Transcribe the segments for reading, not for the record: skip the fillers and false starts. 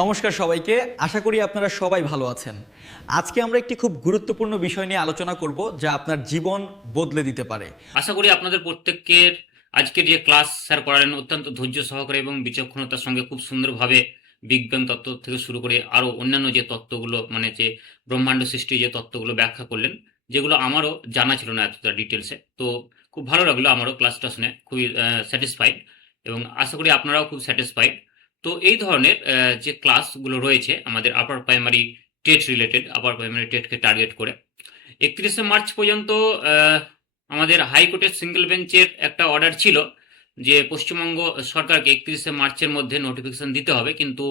নমস্কার সবাইকে, আশা করি আপনারা সবাই ভালো আছেন। আজকে আমরা একটি খুব গুরুত্বপূর্ণ বিষয় নিয়ে আলোচনা করব যা আপনার জীবন বদলে দিতে পারে। আশা করি আপনাদের প্রত্যেকের আজকের যে ক্লাস স্যার করালেন অত্যন্ত ধৈর্য সহকারে এবং বিচক্ষণতার সঙ্গে খুব সুন্দরভাবে বিজ্ঞান তত্ত্ব থেকে শুরু করে আরও অন্যান্য যে তত্ত্বগুলো মানে যে ব্রহ্মাণ্ড সৃষ্টির যে তত্ত্বগুলো ব্যাখ্যা করলেন, যেগুলো আমারও জানা ছিল না এতটা ডিটেলসে। তো খুব ভালো লাগলো আমারও ক্লাসটা শুনে, খুবই স্যাটিসফাইড এবং আশা করি আপনারাও খুব স্যাটিসফাইড। তো এই ধরনের যে ক্লাসগুলো রয়েছে আমাদের upper primary TET related, upper primary টেটকে টার্গেট করে 31শে মার্চ পর্যন্ত আমাদের হাইকোর্টের সিঙ্গেল বেঞ্চের একটা অর্ডার ছিল যে পশ্চিমবঙ্গ সরকারকে 31শে মার্চের মধ্যে নোটিফিকেশন দিতে হবে, কিন্তু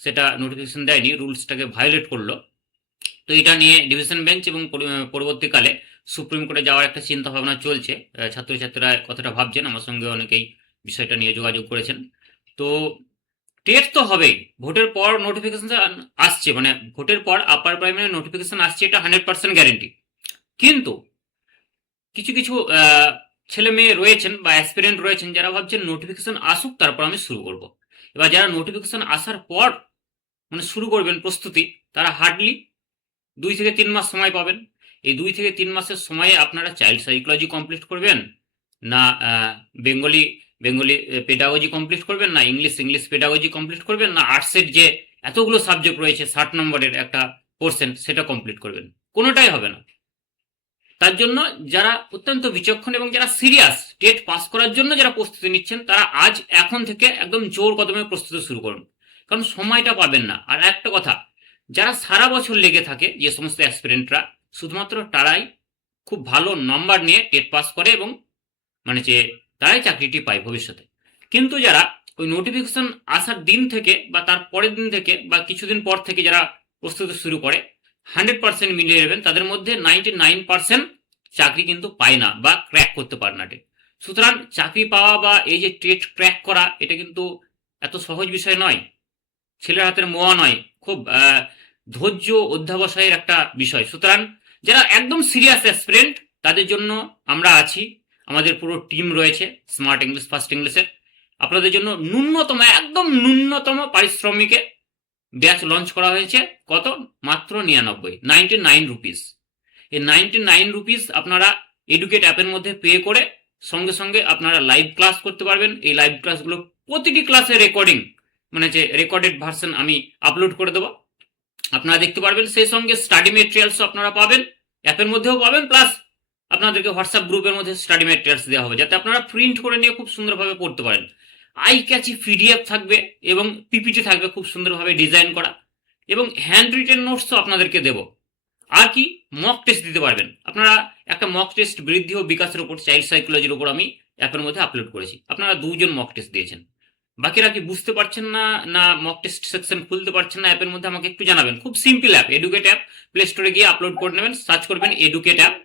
সেটা নোটিফিকেশন দেয়নি, রুলসটাকে ভায়োলেট করলো। তো এটা নিয়ে ডিভিশন বেঞ্চ এবং পরবর্তীকালে সুপ্রিম কোর্টে যাওয়ার একটা চিন্তা ভাবনা চলছে। ছাত্রছাত্রীরা কথাটা ভাবছেন, আমার সঙ্গে অনেকেই বিষয়টা নিয়ে যোগাযোগ করেছেন। তো টেট তো হবেই, ভোটের পর নোটিফিকেশন আসছে, মানে ভোটের পর আপার প্রাইমারি নোটিফিকেশন আসছে, এটা 100% গ্যারেন্টি। কিন্তু কিছু কিছু ছেলে মেয়ে রয়েছেন বা অ্যাসপিরেন্ট রয়েছেন যারা ভাবছেন নোটিফিকেশন আসুক তারপর আমি শুরু করব। এবার যারা নোটিফিকেশন আসার পর মানে শুরু করবেন প্রস্তুতি, তারা হার্ডলি 2 থেকে 3 মাস সময় পাবেন। এই 2 থেকে 3 মাসের সময়ে আপনারা চাইল্ড সাইকোলজি কমপ্লিট করবেন, না বেঙ্গলি বেঙ্গলি পেডাগজি কমপ্লিট করবেন, না ইংলিশ পেডাগজি কমপ্লিট করবেন, না আর্টসের যে এতগুলো সাবজেক্ট রয়েছে 60 নম্বরের একটা পোর্শন সেটা কমপ্লিট করবেন। কোনোটাই হবে না। তার জন্য যারা অত্যন্ত বিচক্ষণ এবং যারা সিরিয়াস টেট পাস করার জন্য যারা প্রস্তুতি নিচ্ছেন, তারা আজ এখন থেকে একদম জোর কদমে প্রস্তুতি শুরু করুন, কারণ সময়টা পাবেন না। আর একটা কথা, যারা সারা বছর লেগে থাকে যে সমস্ত অ্যাসপিরেন্টরা, শুধুমাত্র তারাই খুব ভালো নাম্বার নিয়ে টেট পাস করে এবং মানে যে তারাই চাকরিটি পায় ভবিষ্যতে। কিন্তু যারা ওই নোটিফিকেশন আসার দিন থেকে বা তার পরের দিন থেকে বা কিছুদিন পর থেকে যারা প্রস্তুতি শুরু করে, 100% মিলিয়ে নেবেন তাদের মধ্যে 99% চাকরি কিন্তু পায় না বা ক্র্যাক করতে পারে না টেট। সুতরাং চাকরি পাওয়া বা এই যে টেট ক্র্যাক করা, এটা কিন্তু এত সহজ বিষয় নয়, ছেলের হাতের মোয়া নয়, খুব ধৈর্য অধ্যাবসায়ের একটা বিষয়। সুতরাং যারা একদম সিরিয়াস অ্যাসপিরেন্ট তাদের জন্য আমরা আছি, আমাদের পুরো টিম রয়েছে স্মার্ট ইংলিশ ফার্স্ট ইংলিশের। আপনাদের জন্য ন্যূনতম একদম ন্যূনতম পারিশ্রমিকে ব্যাচ লঞ্চ করা হয়েছে। কত? মাত্র 99 রুপিস। এই 99 রুপিস আপনারা এডুকেট অ্যাপের মধ্যে পে করে সঙ্গে সঙ্গে আপনারা লাইভ ক্লাস করতে পারবেন। এই লাইভ ক্লাসগুলো প্রতিটি ক্লাসের রেকর্ডিং মানে যে রেকর্ডেড ভার্সন আমি আপলোড করে দেবো, আপনারা দেখতে পারবেন। সেই সঙ্গে স্টাডি মেটেরিয়ালসও আপনারা পাবেন, অ্যাপের মধ্যেও পাবেন, প্লাস আপনাদেরকে হোয়াটসঅ্যাপ গ্রুপের মধ্যে স্টাডি মেটেরিয়ালস দেওয়া হবে যাতে আপনারা প্রিন্ট করে নিয়ে খুব সুন্দরভাবে পড়তে পারেন। আই ক্যাচি পিডিএফ থাকবে এবং পিপিটি থাকবে খুব সুন্দরভাবে ডিজাইন করা, এবং হ্যান্ড রিটেন নোটসও আপনাদেরকে দেব। আর কি, মক টেস্ট দিতে পারবেন আপনারা। একটা মক টেস্ট বৃদ্ধি ও বিকাশের উপর, চাইল্ড সাইকোলজির উপর আমি অ্যাপের মধ্যে আপলোড করেছি, আপনারা 2জন মক টেস্ট দিয়েছেন। বাকিরা কি বুঝতে পারছেন না, না মক টেস্ট সেকশন খুলতে পারছেন না অ্যাপের মধ্যে, আমাকে একটু জানাবেন। খুব simple app, educate app. Play স্টোরে গিয়ে আপলোড করে নেবেন, সার্চ করবেন এডুকেট অ্যাপ।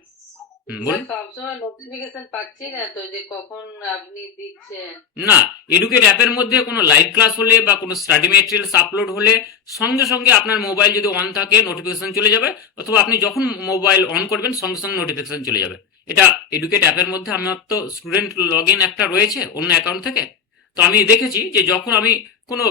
স্যার বলুন। সবসময় নোটিফিকেশন পাচ্ছি না তো যে কখন আপনি দিচ্ছেন। না, এডুকেট অ্যাপের মধ্যে কোনো লাইভ ক্লাস হলে বা কোনো স্টাডি মেটেরিয়ালস আপলোড হলে সঙ্গে সঙ্গে আপনার মোবাইল যদি অন থাকে নোটিফিকেশন চলে যাবে, অথবা আপনি যখন মোবাইল অন করবেন সঙ্গে সঙ্গে নোটিফিকেশন চলে যাবে। এটা এডুকেট অ্যাপের মধ্যে আমার তো স্টুডেন্ট লগ ইন একটা রয়েছে অন্য অ্যাকাউন্ট থেকে। তো আমি দেখেছি যে যখন আমি কোনো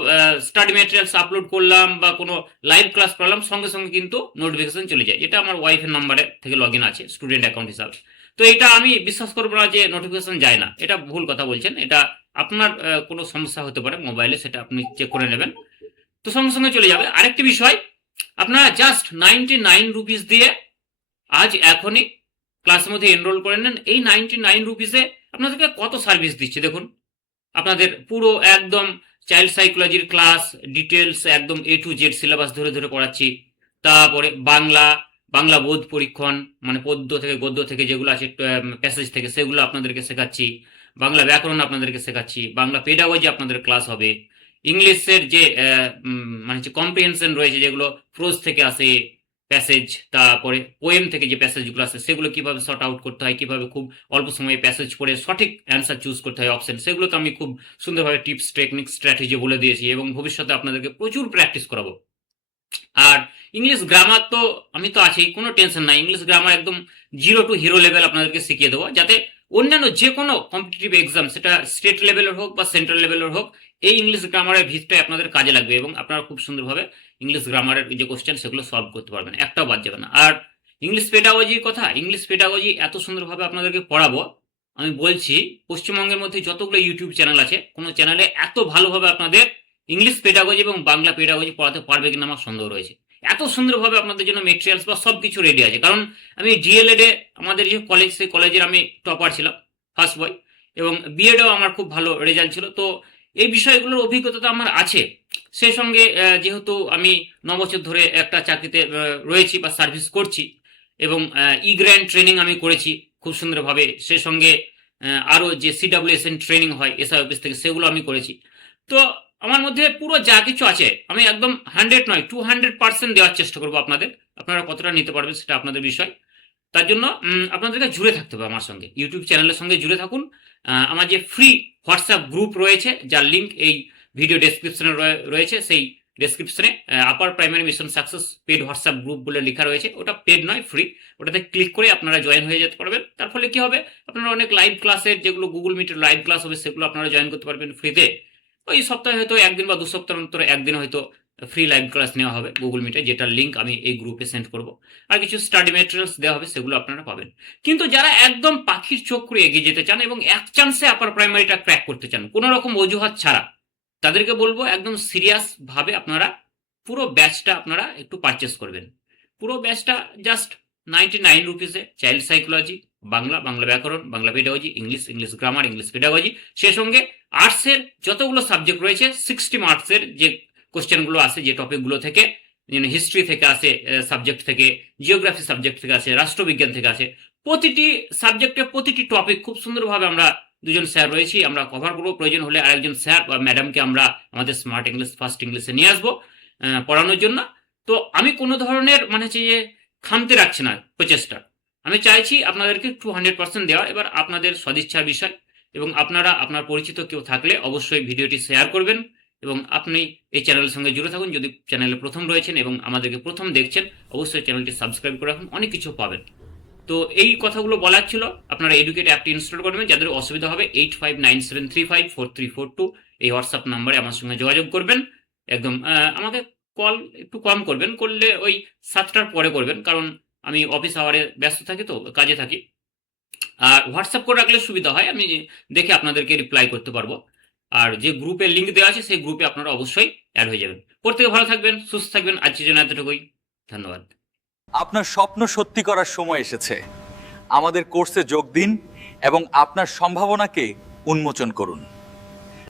স্টাডি মেটেরিয়ালস আপলোড করলাম বা কোনো লাইভ ক্লাস করলাম, সঙ্গে সঙ্গে কিন্তু নোটিফিকেশন চলে যায়। এটা আমার ওয়াইফের নাম্বারে থেকে লগ ইন আছে স্টুডেন্ট অ্যাকাউন্ট হিসাবে। তো এটা আমি বিশ্বাস করবো না যে নোটিফিকেশন যায় না, এটা ভুল কথা বলছেন। এটা আপনার কোনো সমস্যা হতে পারে মোবাইলে, সেটা আপনি চেক করে নেবেন, তো সঙ্গে সঙ্গে চলে যাবে। আরেকটি বিষয়, আপনারা জাস্ট 99 রুপিস দিয়ে আজ এখনই ক্লাসের মধ্যে এনরোল করে নেন। এই 99 রুপিসে আপনাদেরকে কত সার্ভিস দিচ্ছে দেখুন। আপনাদের পুরো একদম চাইল্ড সাইকোলজির ক্লাস ডিটেলস একদম A to Z সিলেবাস ধরে ধরে পড়াচ্ছি। তারপরে বাংলা, বাংলা বোধ পরীক্ষণ মানে পদ্য থেকে গদ্য থেকে যেগুলো আছে প্যাসেজ থেকে সেগুলো আপনাদেরকে শেখাচ্ছি। বাংলা ব্যাকরণ আপনাদেরকে শেখাচ্ছি। বাংলা পেডাগজি আপনাদের ক্লাস হবে। ইংলিশের যে মানে যে কম্প্রিহেনশন রয়েছে, যেগুলো প্রোজ থেকে আসে প্যাসেজ, তারপরে পোয়েম থেকে যে প্যাসেজগুলো আসে সেগুলো কিভাবে শর্ট আউট করতে হয়, কিভাবে খুব অল্প সময়ে প্যাসেজ পড়ে সঠিক অ্যান্সার চুজ করতে হয় অপশন, সেগুলো তো আমি খুব সুন্দরভাবে টিপস টেকনিক স্ট্র্যাটেজি বলে দিয়েছি এবং ভবিষ্যতে আপনাদেরকে প্রচুর প্র্যাকটিস করাবো। আর ইংলিশ গ্রামার তো আমি তো আছেই, কোনো টেনশন নাই। ইংলিশ গ্রামার একদম 0 to হিরো লেভেল আপনাদেরকে শিখিয়ে দেবো, যাতে অন্যান্য যে কোনো কম্পিটিটিভ এক্সাম, সেটা স্টেট লেভেলের হোক বা সেন্ট্রাল লেভেলের হোক, এই ইংলিশ গ্রামারের ভিতটাই আপনাদের কাজে লাগবে এবং আপনারা খুব সুন্দরভাবে ইংলিশ গ্রামারের যে কোশ্চেন সেগুলো সলভ করতে পারবেন, একটাও বাদ যাবে না। আর ইংলিশ পেডাগজির কথা, ইংলিশ পেডাগজি এত সুন্দরভাবে আপনাদেরকে পড়াবো, আমি বলছি পশ্চিমবঙ্গের মধ্যে যতগুলো ইউটিউব চ্যানেল আছে কোনো চ্যানেলে এত ভালোভাবে আপনাদের ইংলিশ পেডাগজি এবং বাংলা পেডাগজি পড়াতে পারবে কিনা আমার সন্দেহ রয়েছে। এত সুন্দরভাবে আপনাদের জন্য মেটেরিয়ালস বা সব কিছু রেডি আছে। কারণ আমি ডিএলএডে আমাদের যে কলেজ, সেই কলেজের আমি টপার ছিলাম, ফার্স্ট বয়, এবং বিএডেও আমার খুব ভালো রেজাল্ট ছিল। তো এই বিষয়গুলোর অভিজ্ঞতা তো আমার আছে। সেই সঙ্গে যেহেতু আমি 9 বছর ধরে একটা চাকরিতে রয়েছি বা সার্ভিস করছি, এবং ই গ্র্যান্ড ট্রেনিং আমি করেছি খুব সুন্দরভাবে। সেই সঙ্গে আরও যে সিডাব্লিউএসএন ট্রেনিং হয় এসআই অফিস থেকে, সেগুলো আমি করেছি। তো আমার মধ্যে পুরো যা কিছু আছে আমি একদম 100 নয় 200% দেওয়ার চেষ্টা করবো আপনাদের। আপনারা কতটা নিতে পারবেন সেটা আপনাদের বিষয়। তার জন্য আপনাদেরকে জুড়ে থাকতে হবে আমার সঙ্গে, ইউটিউব চ্যানেলের সঙ্গে জুড়ে থাকুন। আমার যে ফ্রি হোয়াটসঅ্যাপ গ্রুপ রয়েছে, যার লিঙ্ক এই ভিডিও ডেসক্রিপশনে রয়েছে, সেই ডেসক্রিপশনে upper primary mission success paid WhatsApp group বলে লেখা রয়েছে। ওটা পেড নয়, ফ্রি। ওটাতে ক্লিক করে আপনারা জয়েন হয়ে যেতে পারবেন। তার ফলে কি হবে, আপনারা অনেক লাইভ ক্লাসের, যেগুলো গুগল মিটের লাইভ ক্লাস হবে, সেগুলো আপনারা জয়েন করতে পারবেন ফ্রিতে। ওই সপ্তাহে হয়তো একদিন বা 2 সপ্তাহ অন্তর একদিন হয়তো ফ্রি লাইভ ক্লাস নেওয়া হবে গুগল মিটে, যেটার লিঙ্ক আমি এই গ্রুপে সেন্ড করব। আর কিছু স্টাডি ম্যাটেরিয়ালস দেওয়া হবে, সেগুলো আপনারা পাবেন। কিন্তু যারা একদম পাখির চোখ করে এগিয়ে যেতে চান এবং এক চান্সে আপার প্রাইমারিটা ক্র্যাক করতে চান কোনো রকম অজুহাত ছাড়া, তাদেরকে বলবো একদম সিরিয়াস ভাবে আপনারা পুরো ব্যাচটা আপনারা একটু পারচেস করবেন। পুরো ব্যাচটা জাস্ট 99 রুপিসে চাইল্ড সাইকোলজি, বাংলা, বাংলা ব্যাকরণ, Bangla pedagogy, English grammar, English pedagogy, সে সঙ্গে আর্টসের যতগুলো সাবজেক্ট রয়েছে 60 মার্কসের যে কোশ্চেনগুলো আসে, যে টপিকগুলো থেকে, হিস্ট্রি থেকে আসে, সাবজেক্ট থেকে, জিওগ্রাফি সাবজেক্ট থেকে আসে, রাষ্ট্রবিজ্ঞান থেকে আসে, প্রতিটি সাবজেক্টের প্রতিটি টপিক খুব সুন্দরভাবে আমরা দুজন স্যার রয়েছি, আমরা কভার করবো। প্রয়োজন হলে আরেকজন স্যার বা ম্যাডামকে আমরা আমাদের স্মার্ট ইংলিশ ফার্স্ট ইংলিশে নিয়ে আসবো পড়ানোর জন্য। তো আমি কোনো ধরনের মানে হচ্ছে যে খামতে রাখছি না প্রচেষ্টা। আমি চাইছি আপনাদেরকে 200% দেওয়া। এবার আপনাদের সদিচ্ছার বিষয়, এবং আপনারা আপনার পরিচিত কেউ থাকলে অবশ্যই ভিডিওটি শেয়ার করবেন, এবং আপনি এই চ্যানেলের সঙ্গে জুড়ে থাকুন। যদি চ্যানেলে প্রথম রয়েছেন এবং আমাদেরকে প্রথম দেখছেন, অবশ্যই চ্যানেলটি সাবস্ক্রাইব করে রাখুন, অনেক কিছু পাবেন। তো এই কথাগুলো বলার ছিল। আপনারা এডুকেট অ্যাপটি ইনস্টল করবেন। যাদের অসুবিধা হবে 8597354342 এই হোয়াটসঅ্যাপ নাম্বারে আমার সঙ্গে যোগাযোগ করবেন। একদম আমাকে কল একটু কম করবেন, করলে ওই 7টার পরে করবেন, কারণ আমি অফিস আওয়ারে ব্যস্ত থাকি, তো কাজে থাকি। আর হোয়াটসঅ্যাপ করে রাখলে সুবিধা হয়, আমি দেখে আপনাদেরকে রিপ্লাই করতে পারবো। আর যে গ্রুপের লিঙ্ক দেওয়া আছে সেই গ্রুপে আপনারা অবশ্যই অ্যাড হয়ে যাবেন। প্রত্যেকে ভালো থাকবেন, সুস্থ থাকবেন। আজকের জন্য এতটুকুই, ধন্যবাদ। আপনার স্বপ্ন সত্যি করার সময় এসেছে। আমাদের কোর্সে যোগ দিন এবং আপনার সম্ভাবনাকে উন্মোচন করুন।